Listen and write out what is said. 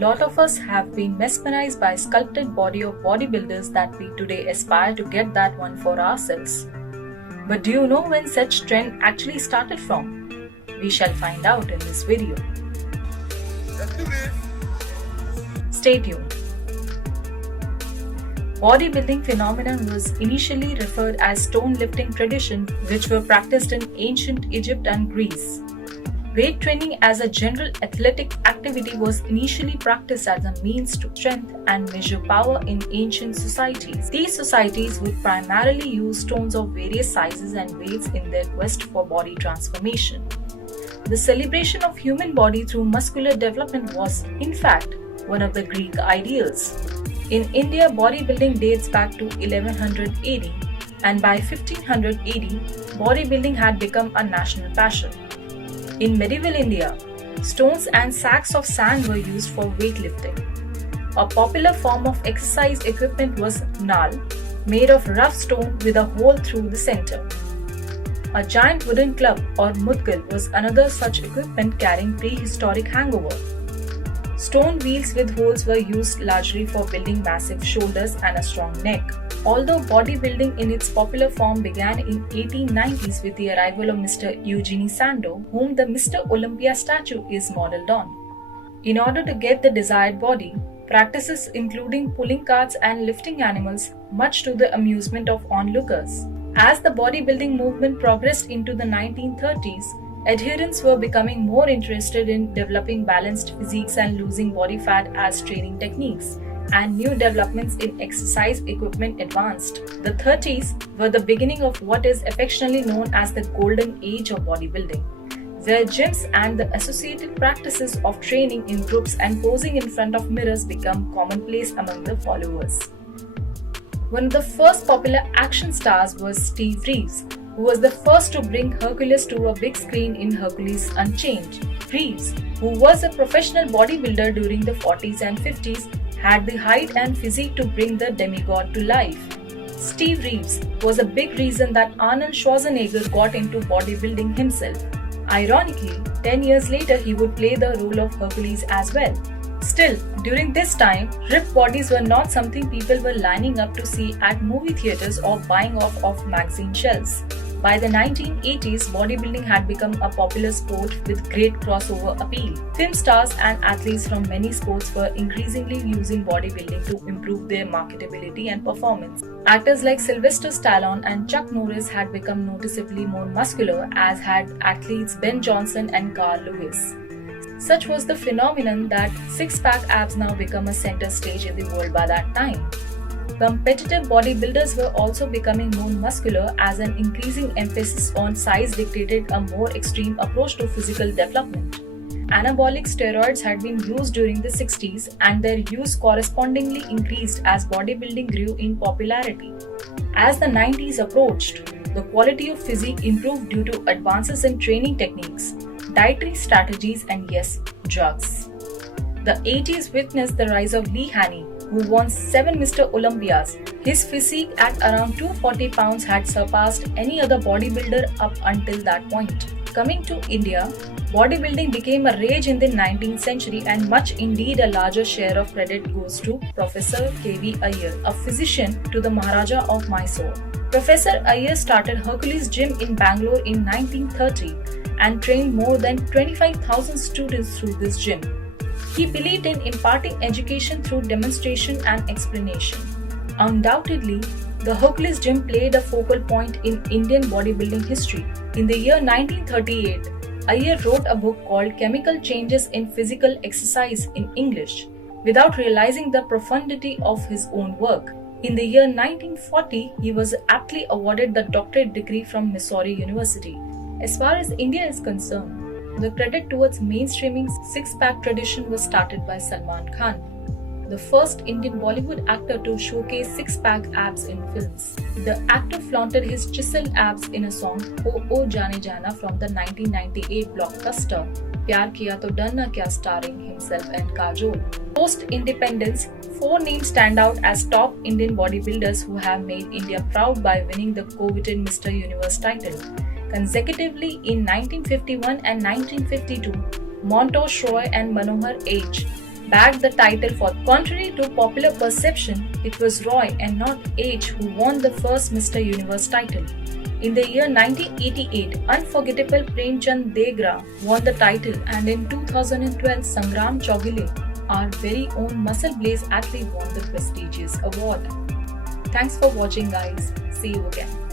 Lot of us have been mesmerized by sculpted body of bodybuilders that we today aspire to get that one for ourselves. But do you know when such trend actually started from? We shall find out in this video. Stay tuned. Bodybuilding phenomenon was initially referred as stone lifting tradition which were practiced in ancient Egypt and Greece. Weight training as a general athletic activity was initially practiced as a means to strength and measure power in ancient societies. These societies would primarily use stones of various sizes and weights in their quest for body transformation. The celebration of human body through muscular development was, in fact, one of the Greek ideals. In India, bodybuilding dates back to 1100 AD, and by 1500 AD, bodybuilding had become a national passion. In medieval India, stones and sacks of sand were used for weightlifting. A popular form of exercise equipment was nal, made of rough stone with a hole through the center. A giant wooden club or mudgal was another such equipment carrying prehistoric hangover. Stone wheels with holes were used largely for building massive shoulders and a strong neck. Although bodybuilding in its popular form began in 1890s with the arrival of Mr. Eugene Sandow, whom the Mr. Olympia statue is modeled on. In order to get the desired body, practices including pulling carts and lifting animals, much to the amusement of onlookers. As the bodybuilding movement progressed into the 1930s, adherents were becoming more interested in developing balanced physiques and losing body fat as training techniques, and new developments in exercise equipment advanced. The 30s were the beginning of what is affectionately known as the golden age of bodybuilding, where gyms and the associated practices of training in groups and posing in front of mirrors become commonplace among the followers. One of the first popular action stars was Steve Reeves, who was the first to bring Hercules to a big screen in Hercules Unchained. Reeves, who was a professional bodybuilder during the 40s and 50s, had the height and physique to bring the demigod to life. Steve Reeves was a big reason that Arnold Schwarzenegger got into bodybuilding himself. Ironically, 10 years later he would play the role of Hercules as well. Still, during this time, ripped bodies were not something people were lining up to see at movie theaters or buying off of magazine shelves. By the 1980s, bodybuilding had become a popular sport with great crossover appeal. Film stars and athletes from many sports were increasingly using bodybuilding to improve their marketability and performance. Actors like Sylvester Stallone and Chuck Norris had become noticeably more muscular, as had athletes Ben Johnson and Carl Lewis. Such was the phenomenon that six-pack abs now become a center stage in the world by that time. Competitive bodybuilders were also becoming more muscular as an increasing emphasis on size dictated a more extreme approach to physical development. Anabolic steroids had been used during the 60s and their use correspondingly increased as bodybuilding grew in popularity. As the 90s approached, the quality of physique improved due to advances in training techniques, dietary strategies, and yes, drugs. The 80s witnessed the rise of Lee Haney, who won 7 Mr. Olympias. His physique at around 240 pounds had surpassed any other bodybuilder up until that point. Coming to India, bodybuilding became a rage in the 19th century, and much indeed a larger share of credit goes to Professor K.V. Iyer, a physician to the Maharaja of Mysore. Professor Iyer started Hercules Gym in Bangalore in 1930 and trained more than 25,000 students through this gym. He believed in imparting education through demonstration and explanation. Undoubtedly, the Hercules Gym played a focal point in Indian bodybuilding history. In the year 1938, Iyer wrote a book called Chemical Changes in Physical Exercise in English, without realizing the profundity of his own work. In the year 1940, he was aptly awarded the doctorate degree from Missouri University. As far as India is concerned, the credit towards mainstreaming six-pack tradition was started by Salman Khan, the first Indian Bollywood actor to showcase six-pack abs in films. The actor flaunted his chiseled abs in a song "O O Jaane Jana" from the 1998 blockbuster Pyar Kiya To Darna Kya, starring himself and Kajol. Post-independence, 4 names stand out as top Indian bodybuilders who have made India proud by winning the coveted Mr. Universe title. Consecutively in 1951 and 1952, Montosh Roy and Manohar H. bagged the title for. Contrary to popular perception, it was Roy and not H who won the first Mr. Universe title. In the year 1988, unforgettable Premchand Degra won the title, and in 2012, Sangram Chaugile, our very own muscle blaze athlete, won the prestigious award. Thanks for watching, guys. See you again.